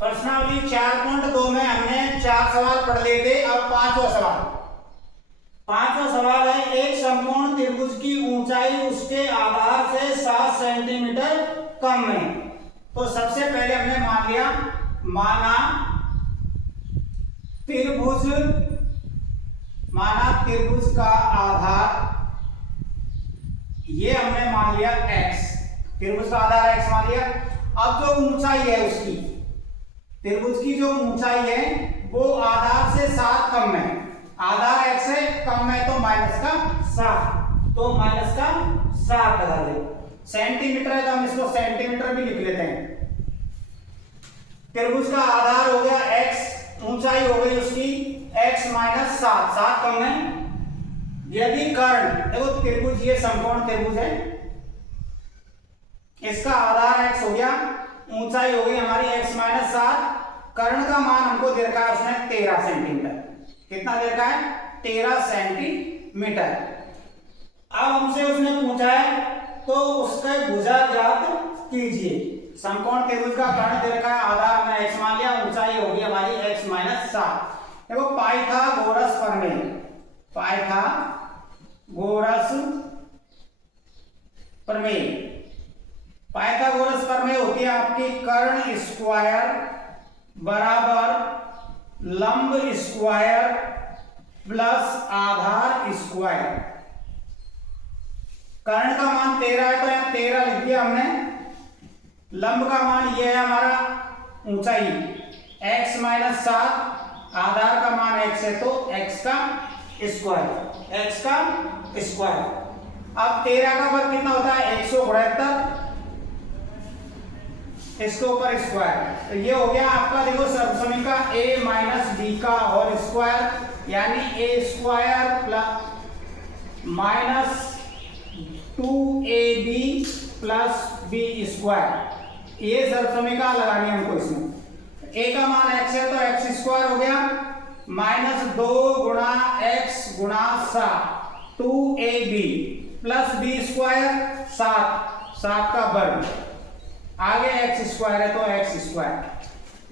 प्रश्नावली 4.2 में हमने 4 सवाल पढ़ लिए थे। अब पांचवा सवाल है, एक समकोण त्रिभुज की ऊंचाई उसके आधार से 7 सेंटीमीटर कम है। तो सबसे पहले हमने माना त्रिभुज का आधार, ये हमने मान लिया x, त्रिभुज का आधार x मान लिया। अब जो ऊंचाई है उसकी, त्रिभुज की जो ऊंचाई है वो आधार से 7 कम है। आधार x से कम है तो माइनस का 7, तो माइनस का 7 लगा दे। सेंटीमीटर है तो हम इसको सेंटीमीटर भी लिख लेते हैं। त्रिभुज का आधार हो गया x, ऊंचाई हो गई उसकी x माइनस 7 कम है। यदि कर्ण, देखो त्रिभुज, ये समकोण त्रिभुज है, इसका आधार x हो गया, ऊंचाई हो गई हमारी x माइनस 7, कर्ण का मान हमको दे रखा है उसने 13 सेंटीमीटर। कितना दे रखा है? 13 सेंटीमीटर। अब हमसे उसने पूछा है तो उसका भुजा ज्ञात कीजिए। समकोण त्रिभुज का कर्ण दे रखा है, आधार हमने x मान लिया, ऊंचाई होगी हमारी x माइनस 7। देखो पाइथागोरस प्रमेय होती है आपकी कर्ण स्क्वायर बराबर लंब स्क्वायर प्लस आधार स्क्वायर। कर्ण का मान 13 है तो यहाँ 13 लिख दिया हमने। लंब का मान ये है हमारा ऊंचाई x माइनस 7, आधार का मान x है तो x का स्क्वायर। अब 13 का वर्ग कितना होता है? 172, इसके ऊपर स्क्वायर, तो ये हो गया आपका, देखो सर्वसमीका a माइनस बी का होल स्क्वायर, यानी a square plus minus 2ab plus b square. ये सर्वसमीका लगानी है हमको। इसमें a का मान x है तो x स्क्वायर हो गया, माइनस 2 गुणा x गुणा 7 2ab प्लस b स्क्वायर 7 का वर्ग, आगे x स्क्वायर है तो x स्क्वायर।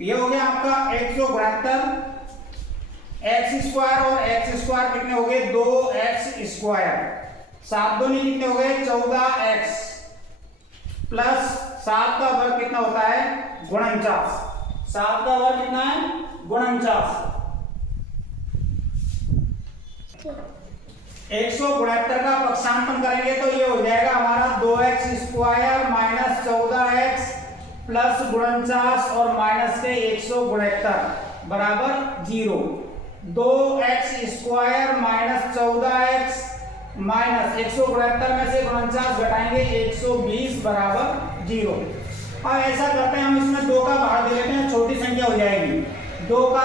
ये हो गया आपका 172। x स्क्वायर और x स्क्वायर कितने हो गए? 2x square. 7 दूनी कितने हो गए? 14x प्लस 7 का वर्ग कितना होता है? 49। 7 का वर्ग कितना है? 49। 172 का पक्षांतरण करेंगे तो ये हो जाएगा हमारा 2x square minus 14x plus 49 और माइनस के 172 बराबर 0। 2x square minus 14x minus 172 में से 49 घटाएंगे 120 बराबर 0। अब ऐसा करते हैं, हम इसमें 2 का भाग दे लेते हैं, छोटी संख्या हो जाएगी। 2 का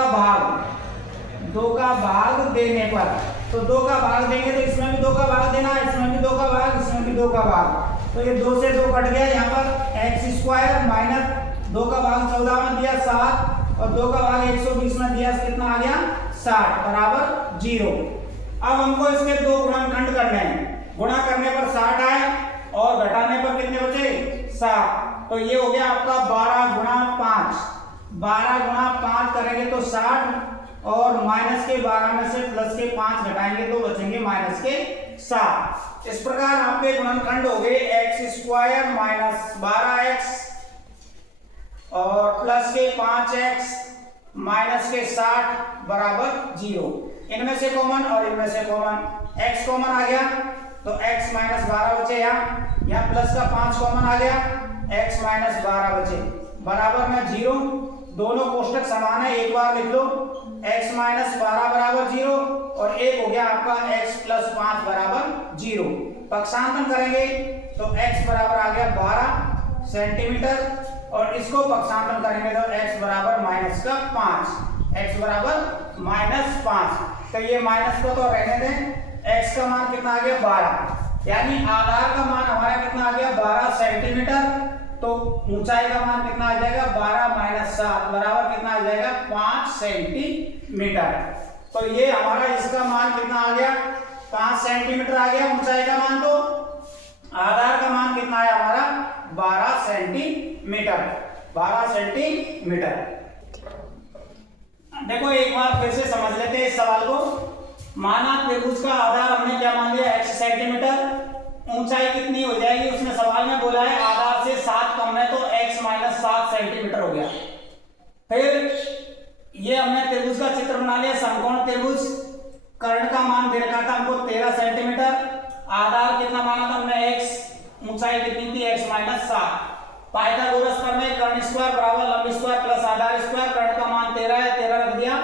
भाग देने पर, तो 2 का भाग देंगे तो इसमें भी 2 का भाग देना है, इसमें भी 2 का भाग, इसमें भी 2 का भाग, तो ये 2 से 2 कट गया। यहाँ पर x स्क्वायर माइनस 2 का भाग 14 में दिया 7 और 2 का भाग 120 में दिया, कितना आ गया? 60 बराबर 0। अब हमको इसके 2 गुणनखंड करने हैं। गुणा करने पर 60 आए और घटाने पर कितने बचे? 7। तो ये हो गया आपका 12 गुणा 5। 12 गुणा 5 करेंगे तो 60 और माइनस के 12 में से प्लस के 5 घटाएंगे तो बचेंगे माइनस के 7। इस प्रकार आपके गुणनखंड हो गए x स्क्वायर माइनस 12x और प्लस के 5x माइनस के 60 बराबर 0। इनमें से कॉमन और इनमें से कॉमन, x कॉमन आ गया तो x माइनस 12 बचे, यहाँ प्लस का 5 कॉमन आ गया, x माइनस 12 बचे, बराबर में 0। दोनों कोष्टक समान है, एक बार लिख लो, x माइनस 12 बराबर 0 और एक हो गया आपका x प्लस 5 बराबर 0। पक्षांतरण करेंगे तो x बराबर आ गया 12 सेंटीमीटर और इसको पक्षांतरण करेंगे तो x बराबर माइनस का 5, x बराबर माइनस 5। तो ये माइनस को तो रहने दें, x का मान कितना आ गया? 12, यानी आधार का मान हमारा कितना आ गया? 12 सेंटीमीटर। तो ऊंचाई का मान कितना आ जाएगा? 12 माइनस 7 बराबर कितना आ जाएगा? 5 सेंटीमीटर। तो ये हमारा इसका मान कितना आ गया? 5 सेंटीमीटर आ गया ऊंचाई का मान। तो आधार का मान कितना आया हमारा? 12 सेंटीमीटर। 12 सेंटीमीटर। देखो एक बार फिर से समझ लेते हैं इस सवाल को। माना त्रिभुज का आधार हमने क्या मान लिया, x सेंटीमीटर, ऊंचाई कितनी हो जाएगी, उसने सवाल में बोला है आधार से 7 कम है तो x माइनस 7 सेंटीमीटर हो गया। फिर ये हमने त्रिभुज का चित्र बना लिया, समकोण त्रिभुज, कर्ण का मान दे रखा था हमको 13 सेंटीमीटर, आधार कितना माना था हमने x, ऊंचाई कितनी थी x माइनस 7। पाइथागोरस प्रमेय, कर्ण स्क्वायर बराबर लंब स्क्वायर प्लस आधार स्क्वायर, कर्ण का मान 13 है, 13 रख दिया,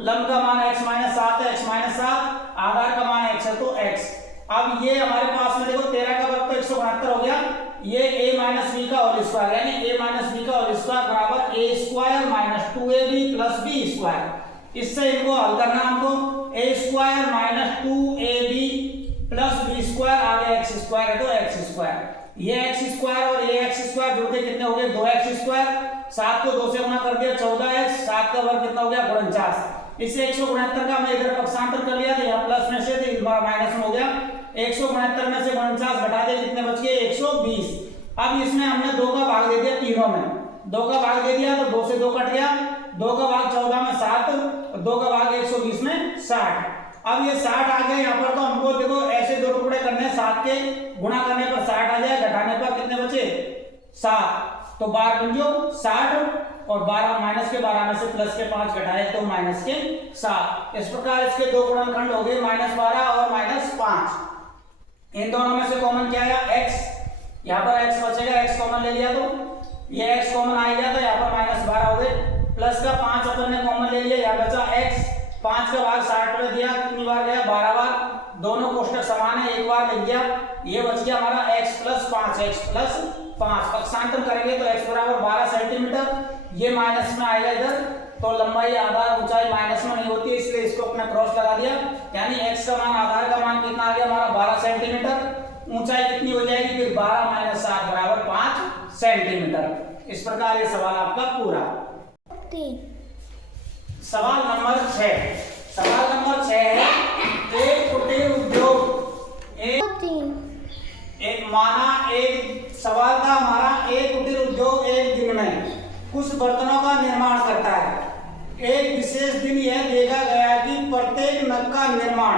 लंब का मान x माइनस 7 है, x माइनस 7, आधार का मान x है तो x। अब ये हमारे पास में देखो 13 का वर्ग तो 169 हो गया, ये a माइनस b का होल स्क्वायर यानी a माइनस b का होल स्क्वायर बराबर a square minus 2ab plus b square. इससे इनको हल करना हमको, a square minus 2ab plus b square, आगे x स्क्वायर है तो x स्क्वायर, ये x स्क्वायर और ये x स्क्वायर जुड़ के कितने हो गए 2x स्क्वायर, 7 को 2 से गुणा कर दिया 14x, 7 का वर्ग कितना हो गया 49। इसे 169 का मैं इधर पक्षांतर कर लिया तो यहाँ प्लस में से तो माइनस में हो गया, 169 में से 49 घटा दे कितने बच गए 120। अब इसमें हमने 2 का भाग दे दिया तीनों में, 2 का भाग दे दिया तो 2 से 2 कट गया, 2 का भाग 14 में 7, 2 का भाग 120 में 60। अब ये 60 आ गया यहाँ पर, तो हमको देखो ऐसे दो टुकड़े करने, 7 के गुणा करने पर 60 आ जाए, घटाने पर कितने बचे 7, तो 12 पंजो 60 और 12 माइनस के 12 में से प्लस के 5 घटाए तो माइनस के 7। इस प्रकार इसके दो गुणनखंड हो गए -12 और -5। इन दोनों में से कॉमन क्या आया x, यहाँ पर x बचेगा, x कॉमन ले लिया तो ये x कॉमन आ गया तो यहाँ पर -12 हो गए, प्लस का 5 अपन ने कॉमन ले लिया, यहाँ बचा x, 5 का भाग 60 में दिया, कितनी बार गया 12 बार, दोनों कोष्ठक समान है, एक बार लिख गया, ये बच गया हमारा x प्लस 5, x प्लस 5। पक्षांतर करेंगे तो x बराबर 12 सेंटीमीटर, ये माइनस में आएगा इधर, तो लंबाई आधार ऊंचाई माइनस में नहीं होती इसलिए इसको अपना क्रॉस लगा दिया, यानी x का मान आधार का मान कितना आ गया हमारा 12 सेंटीमीटर, ऊंचाई कितनी हो जाएगी फिर 12 माइनस 7 बराबर 5 सेंटीमीटर। इस प्रकार ये सवाल आपका पूरा। सवाल नंबर 6, सवाल नंबर 6 है एक कुटीर उद्योग, एक माना एक सवाल था हमारा, एक कुटीर उद्योग एक दिन में कुछ बर्तनों का निर्माण करता है। एक विशेष दिन यह देखा गया कि प्रत्येक नग का निर्माण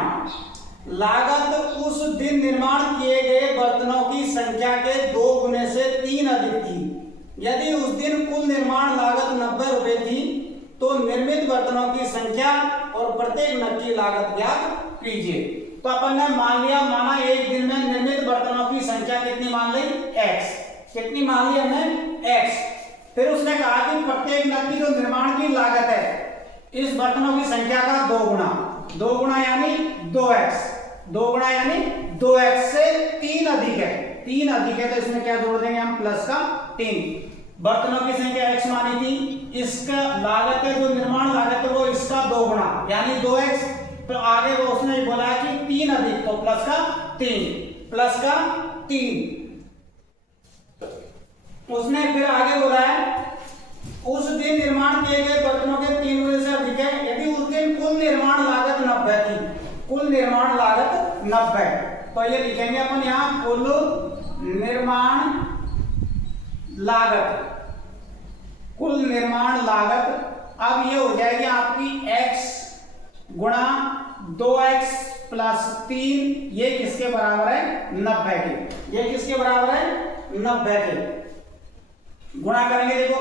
लागत उस दिन निर्माण किए गए बर्तनों की संख्या के 2 गुने से 3 अधिक थी। यदि उस दिन कुल निर्माण लागत 90 रुपए थी तो निर्मित बर्तनों की संख्या और प्रत्येक नग की लागत ज्ञात कीजिए। तो अपन ने मान लिया, माना एक दिन में निर्मित बर्तनों की संख्या कितनी मान ली x, कितनी मान ली हमने x। फिर उसने कहा कि प्रत्येक नग की जो निर्माण की लागत है इस बर्तनों की संख्या का 2 गुना, 2 गुना यानी 2x, 2 गुना यानी 2x से 3 अधिक है, 3 अधिक है तो इसमें क्या जोड़ देंगे हम प्लस का 3। बर्तनों की संख्या x मानी थी, इसका लागत है जो निर्माण लागत है वो इसका 2 गुना यानी 2x, तो आगे वो उसने बोला कि 3 अधिक तो प्लस का 3, प्लस का 3। उसने फिर आगे बोला है उस दिन निर्माण किए गए बर्तनों के 3 गुने से अधिक है यदि उस दिन कुल निर्माण लागत 90 थी, कुल निर्माण लागत 90, तो ये लिखेंगे अपन यहाँ कुल निर्माण लागत, कुल निर्माण लागत। अब ये हो जाएगी आपकी x गुणा 2x प्लस 3, ये किसके बराबर है 90 के, ये किसके बराबर है 90 के। गुणा करेंगे देखो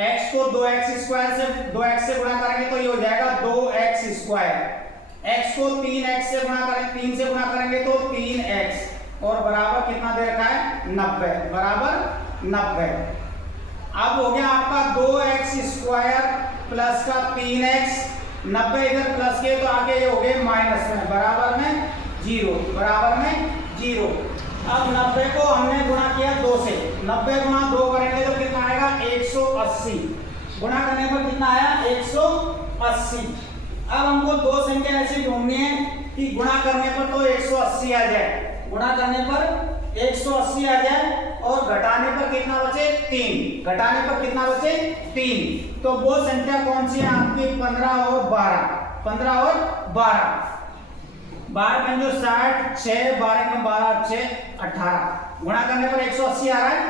x को 2x स्क्वायर से 2x से गुणा करेंगे तो ये हो जाएगा 2x स्क्वायर, x को 3x से गुणा करेंगे, 3 से गुणा करेंगे तो 3x और बराबर कितना दे रखा है 90, बराबर 90। अब हो गया आपका 2x स्क्वायर प्लस का 3x, 90 इधर प्लस के तो आगे ये हो गए माइनस में, बराबर में 0, बराबर में 0। अब 90 को हमने गुणा किया 2 से, 90 गुणा 2 करेंगे तो कितना आएगा 180, गुणा करने पर कितना आया 180। अब हमको दो संख्या ऐसी ढूंढनी है कि गुणा करने पर तो 180 आ जाए, गुणा करने पर 180 आ जाए और घटाने पर कितना बचे 3, घटाने पर कितना बचे 3। तो वो संख्या कौन सी है आपकी 15 और 12, 15 और 12, 12 पंजो 60, 6 12 कम 12 6 18, गुणा करने पर 180 आ रहा है,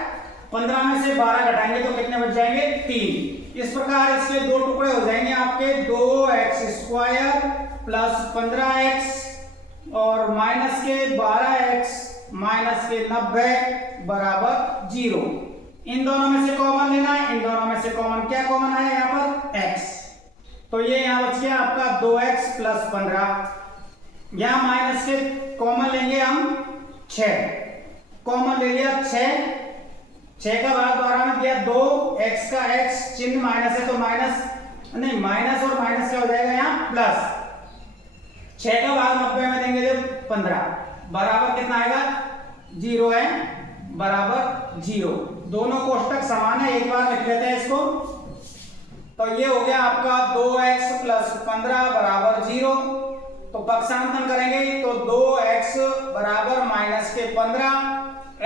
15 में से 12 घटाएंगे तो कितने बच जाएंगे 3। इस प्रकार इसके दो टुकड़े हो जाएंगे आपके 2x² प्लस 15x और माइनस के 12x माइनस के 90 बराबर 0। इन दोनों में से कॉमन लेना है, इन दोनों में से कॉमन क्या कॉमन है यहाँ पर x, तो ये यहाँ बच गया आपका 2x प्लस 15। यहाँ माइनस के कॉमन लेंगे हम 6, कॉमन ले लिया 6 का भाग 12 में दिया 2, x का x चिन्ह माइनस है तो माइनस नहीं, माइनस और माइनस क्या हो जाएगा यहाँ प्लस, 6 का भाग 90 में देंगे जब 15 बराबर कितना आएगा 0 है बराबर 0। दोनों कोष्टक समान है, एक बार लिख लेते हैं इसको। तो ये हो गया आपका 2x प्लस 15 बराबर 0। तो पक्षांतन करेंगे तो 2x बराबर माइनस के 15,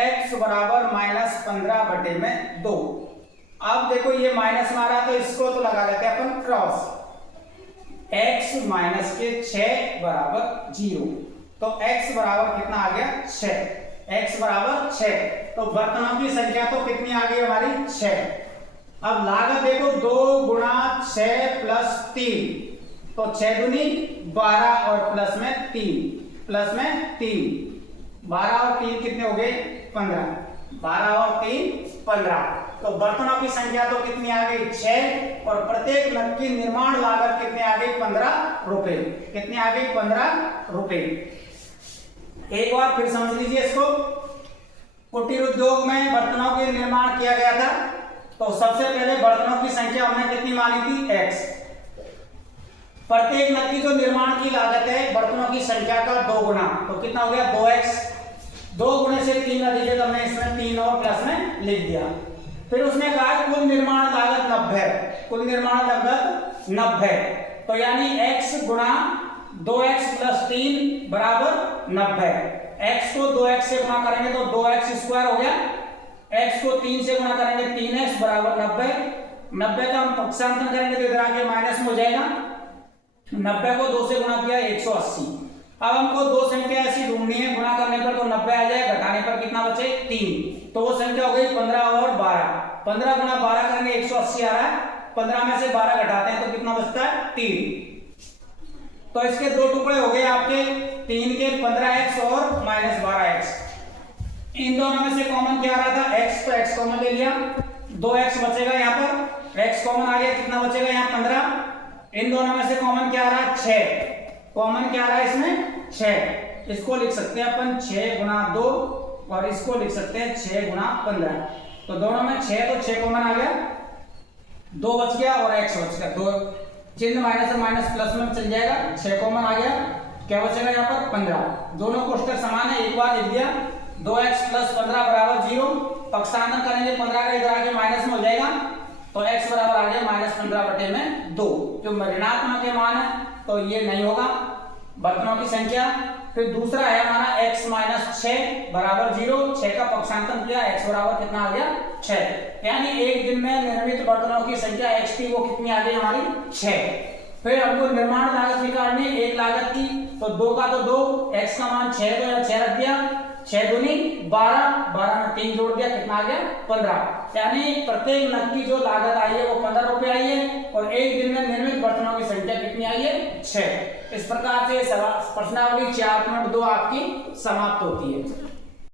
x बराबर माइनस 15 बटे में 2। अब देखो ये माइनस मारा तो इसको तो लगा लेते हैं अपन क्रॉस, x माइनस के 6 बराबर 0। तो x बराबर कितना आ गया 6, x बराबर 6। तो बर्तनों की संख्या तो कितनी आ गई हमारी 6। अब लागत देखो 2 गुणा 6 प्लस 3, तो 6 दूनी 12 और प्लस में 3, प्लस में 3, 12 और 3 कितने हो गए 15, 12 और 3 15। तो बर्तनों की संख्या तो कितनी आ गई 6 और प्रत्येक नग की निर्माण लागत कितनी आ गई 15 रुपए, कितनी आ गई 15 रुपए। एक बार फिर समझ लीजिए इसको। कुटीर उद्योग में बर्तनों के निर्माण किया गया था, तो सबसे पहले बर्तनों की संख्या हमने कितनी मानी थी x। प्रत्येक नग की जो निर्माण की लागत है बर्तनों की संख्या का 2 गुना, तो कितना हो गया 2x। 2 गुणे से 3 अधिक हमने इसमें 3 और प्लस में लिख दिया। फिर उसने कहा कुल निर्माण लागत 90, कुल निर्माण लागत 90, तो यानी x गुणा 2x प्लस 3 बराबर 90। x को 2x से गुणा करेंगे तो 2x² हो गया, x को 3 से गुणा करेंगे 3x बराबर 90। 90 का हम पक्षांतन करेंगे तो इधर आके माइनस में हो जाएगा, 90 को 2 से गुणा किया 180। अब हमको दो संख्या ऐसी ढूंढनी है, गुणा करने पर तो 90 आ जाए, घटाने पर कितना बचे 3, तो वो संख्या हो गई 15 और 12। 15 गुणा 12 करेंगे 180 आ रहा है, 15 में से 12 घटाते हैं तो कितना बचता है 3। तो इसके दो टुकड़े हो गए आपके 3 के 15x और माइनस 12x। इन दोनों में से कॉमन क्या आ रहा था x, तो x कॉमन ले लिया, 2x बचेगा यहाँ पर, x कॉमन आ गया, कितना बचेगा यहाँ 15। इन दोनों में से कॉमन क्या आ रहा है 6, कॉमन क्या आ रहा है इसमें 6, इसको लिख सकते हैं अपन 6 गुणा 2 और इसको लिख सकते हैं 6 गुणा 15। तो दोनों में 6, तो 6 कॉमन आ गया, 2 बच गया और x बच गया, 2 चिन्ह माइनस और माइनस प्लस में चल जाएगा, 6 कॉमन आ गया, क्या बचेगा यहाँ पर 15। दोनों कोष्टक समान है, एक बार लिख दिया 2x प्लस 15 बराबर 0। पक्षांतन करेंगे 15 का इधर आके माइनस में हो जाएगा, तो x बराबर आ गया माइनस 15 बटे में 2। जो ऋणात्मक के मान है तो ये नहीं होगा बर्तनों की संख्या। फिर दूसरा है हमारा x माइनस 6 बराबर 0, 6 का पक्षांतन किया, x बराबर कितना आ गया 6। यानी एक दिन में निर्मित बर्तनों की संख्या x थी, वो कितनी आ गई हमारी 6। फिर हमको निर्माण लागत निकालनी एक लागत की, तो 2 का तो 2, x का मान 6 तो 6 रख दिया, 6 दूनी 12, 12 में 3 जोड़ दिया, कितना आ गया 15। यानी प्रत्येक नग की जो लागत आई है वो 15 रुपए आई है और एक दिन में निर्मित बर्तनों की संख्या कितनी आई है 6। इस प्रकार से प्रश्नावली 4.2 आपकी समाप्त होती है।